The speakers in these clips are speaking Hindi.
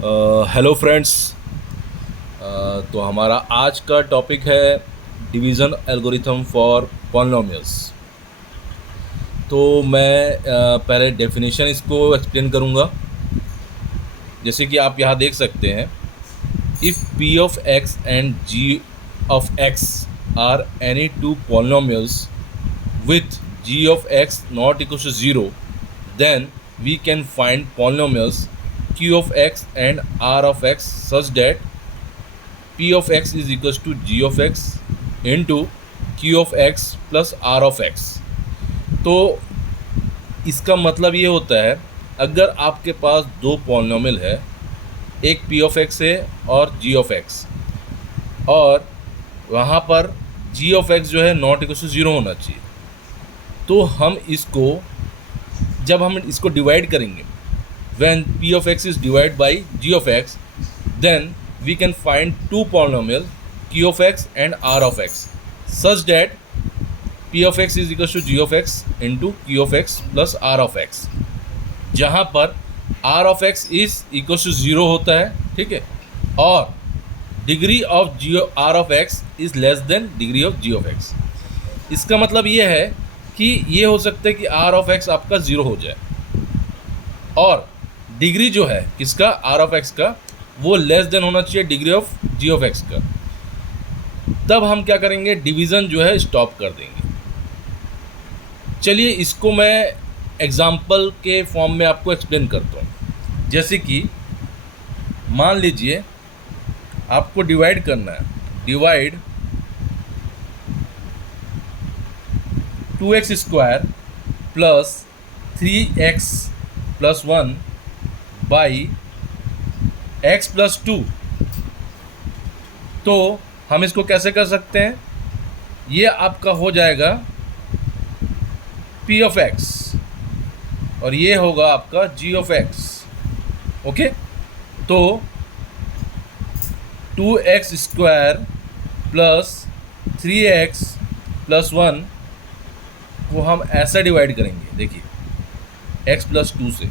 Hello friends. तो हमारा आज का टॉपिक है डिवीज़न एल्गोरिथम फॉर पॉलिनोमियल्स। तो मैं पहले डेफिनेशन इसको एक्सप्लेन करूँगा। जैसे कि आप यहाँ देख सकते हैं, if p of x and g of x are any two polynomials with g of x not equals to 0, then we can find polynomials q of x and r of x such that p of x is equals to g of x into q of x plus r of x। तो इसका मतलब ये होता है, अगर आपके पास दो पॉलिनोमियल है, एक p of x है और g of x, और वहाँ पर g of x जो है नॉट इक्वल टू 0 होना चाहिए, तो हम इसको जब हम इसको डिवाइड करेंगे, when p of x is divided by g of x, then we can find two polynomial q of x and r of x such that p of x is equals to g of x into q of x plus r of x, जहाँ पर r of x is equals to 0 होता है, ठीक है, और degree of g r of x is less than degree of g of x। इसका मतलब ये है कि ये हो सकता है कि r of x आपका 0 हो जाए और डिग्री जो है किसका, r of x का, वो लेस देन होना चाहिए degree of g of x का। तब हम क्या करेंगे, डिवीज़न जो है स्टॉप कर देंगे। चलिए इसको मैं एग्जाम्पल के फॉर्म में आपको एक्सप्लेन करता हूँ। जैसे कि मान लीजिए आपको डिवाइड करना है, divide 2x square plus 3x plus 1 by x plus 2। तो हम इसको कैसे कर सकते हैं, ये आपका हो जाएगा p ऑफ x और ये होगा आपका g ऑफ x। ओके, तो 2x square plus 3x plus 1 वो हम ऐसा डिवाइड करेंगे, देखिए x प्लस 2 से।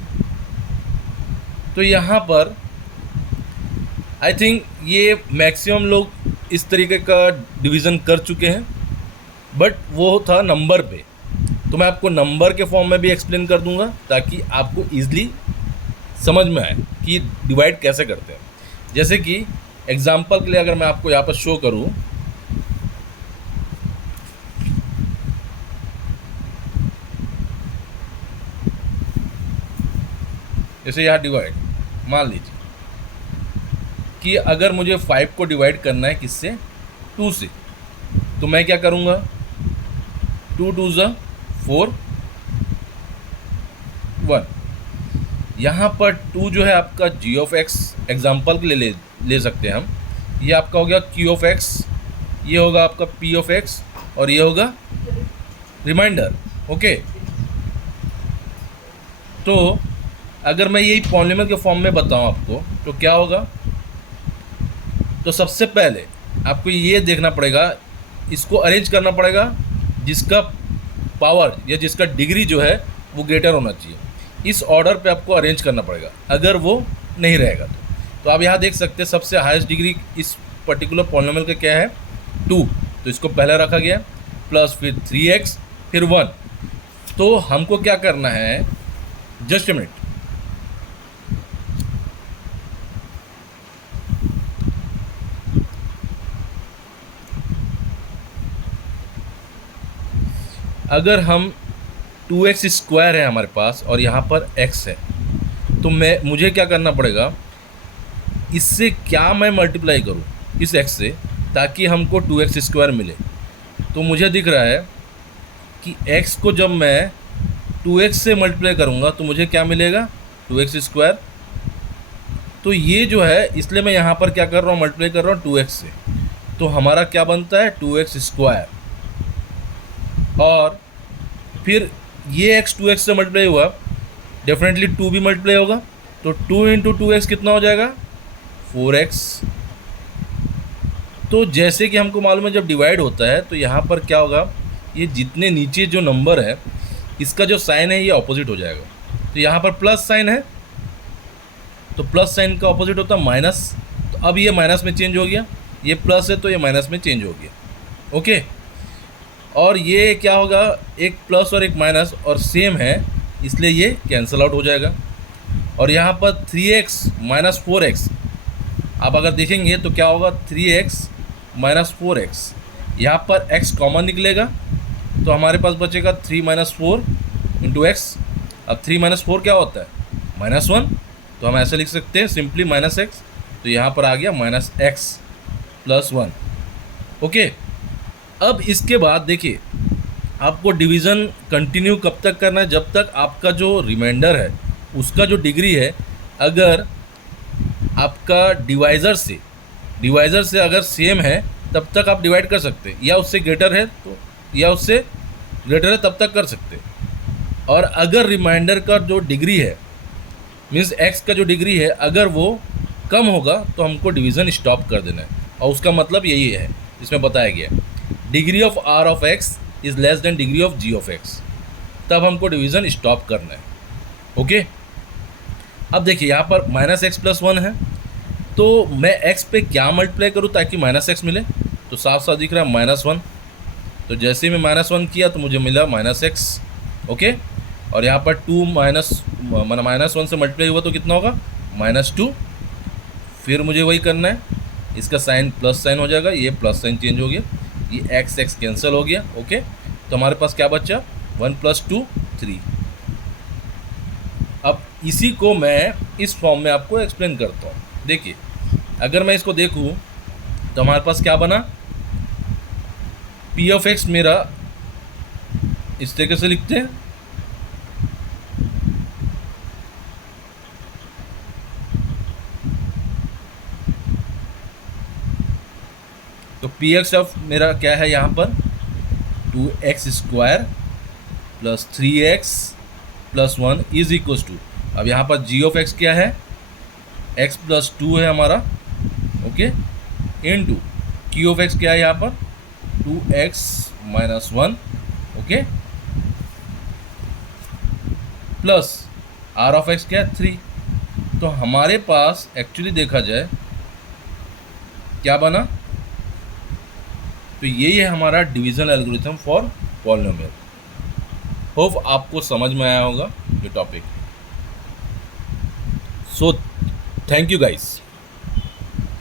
तो यहाँ पर आई थिंक ये मैक्सिमम लोग इस तरीके का डिवीज़न कर चुके हैं, बट वो था नंबर पे। तो मैं आपको नंबर के फॉर्म में भी एक्सप्लेन कर दूंगा ताकि आपको ईजिली समझ में आए कि डिवाइड कैसे करते हैं। जैसे कि एग्जांपल के लिए अगर मैं आपको यहाँ पर शो करूँ, जैसे यहाँ डिवाइड, मान लीजिए कि अगर मुझे 5 को डिवाइड करना है किससे, 2 से, तो मैं क्या करूँगा, 2 2 ज़ा 4 1। यहाँ पर 2 जो है आपका g ऑफ x, एग्जाम्पल के लिए ले सकते हैं हम। ये आपका हो गया q ऑफ x, ये होगा आपका p ऑफ x और ये होगा रिमाइंडर। ओके, तो अगर मैं यही पॉलिनोमियल के फॉर्म में बताऊं आपको तो क्या होगा, तो सबसे पहले आपको ये देखना पड़ेगा, इसको अरेंज करना पड़ेगा जिसका पावर या जिसका डिग्री जो है वो ग्रेटर होना चाहिए। इस ऑर्डर पे आपको अरेंज करना पड़ेगा, अगर वो नहीं रहेगा तो आप यहाँ देख सकते हैं सबसे हाईएस्ट डिग्री इस पर्टिकुलर पॉलिनोमियल का क्या है, 2। तो इसको पहले रखा गया, प्लस फिर 3x फिर 1। तो हमको क्या करना है, जस्ट अ मिनट, अगर हम 2x स्क्वायर है हमारे पास और यहाँ पर x है, तो मुझे क्या करना पड़ेगा, इससे क्या मैं मल्टीप्लाई करूँ इस x से ताकि हमको 2x स्क्वायर मिले। तो मुझे दिख रहा है कि x को जब मैं 2x से मल्टीप्लाई करूँगा तो मुझे क्या मिलेगा, 2x स्क्वायर। तो ये जो है, इसलिए मैं यहाँ पर क्या कर रहा हूँ, मल्टीप्लाई कर रहा हूँ 2x से। तो हमारा क्या बनता है, 2x स्क्वायर, और फिर ये x 2x से मल्टीप्लाई हुआ, डेफिनेटली 2 भी मल्टीप्लाई होगा, तो 2 इंटू 2x कितना हो जाएगा, 4x। तो जैसे कि हमको मालूम है जब डिवाइड होता है तो यहाँ पर क्या होगा, ये जितने नीचे जो नंबर है इसका जो साइन है ये ऑपोजिट हो जाएगा। तो यहाँ पर प्लस साइन है तो प्लस साइन का ऑपोजिट होता है माइनस। तो अब ये माइनस में चेंज हो गया, ये प्लस है तो ये माइनस में चेंज हो गया। ओके, और ये क्या होगा, एक प्लस और एक माइनस और सेम है, इसलिए ये कैंसिल आउट हो जाएगा। और यहाँ पर 3x माइनस 4x, आप अगर देखेंगे तो क्या होगा, 3x माइनस 4x, यहाँ पर x कॉमन निकलेगा तो हमारे पास बचेगा 3 माइनस 4 इंटू एक्स। अब 3 माइनस 4 क्या होता है, -1, तो हम ऐसे लिख सकते हैं सिंपली -x, तो यहाँ पर आ गया -x प्लस 1। ओके, अब इसके बाद देखिए आपको डिवीज़न कंटिन्यू कब तक करना है, जब तक आपका जो रिमाइंडर है उसका जो डिग्री है, अगर आपका डिवाइज़र से अगर सेम है तब तक आप डिवाइड कर सकते हैं, या उससे ग्रेटर है तो, या उससे ग्रेटर है तब तक कर सकते हैं। और अगर रिमाइंडर का जो डिग्री है, मीन्स x का जो डिग्री है, अगर वो कम होगा तो हमको डिवीज़न स्टॉप कर देना है। और उसका मतलब यही है, इसमें बताया गया है degree of r of x is less than degree of g of x, तब हमको डिवीज़न स्टॉप करना है। ओके, अब देखिए यहाँ पर -x प्लस 1 है, तो मैं x पे क्या मल्टीप्लाई करूँ ताकि -x मिले, तो साफ साफ दिख रहा है -1, तो जैसे ही मैं -1 किया तो मुझे मिला -x। ओके, और यहाँ पर 2 -1 से मल्टीप्लाई हुआ तो कितना होगा, -2। फिर मुझे वही करना है, इसका साइन प्लस साइन हो जाएगा, ये प्लस साइन चेंज हो गया, ये x कैंसिल हो गया। ओके, तो हमारे पास क्या बचा, 1 + 2 3। अब इसी को मैं इस फॉर्म में आपको एक्सप्लेन करता हूँ। देखिए अगर मैं इसको देखूँ तो हमारे पास क्या बना, p ऑफ x मेरा इस तरीके से लिखते हैं, तो पी एक्स ऑफ मेरा क्या है यहाँ पर, 2x² plus 3x plus 1 is equals to, अब यहाँ पर g ऑफ x क्या है, x प्लस 2 है हमारा। Okay, into q of x क्या है यहाँ पर, 2x minus 1। Okay, plus r of x क्या है, 3। तो हमारे पास एक्चुअली देखा जाए क्या बना, तो यही है हमारा division algorithm for polynomial. Hope आपको समझ में आया होगा ये topic. So thank you guys.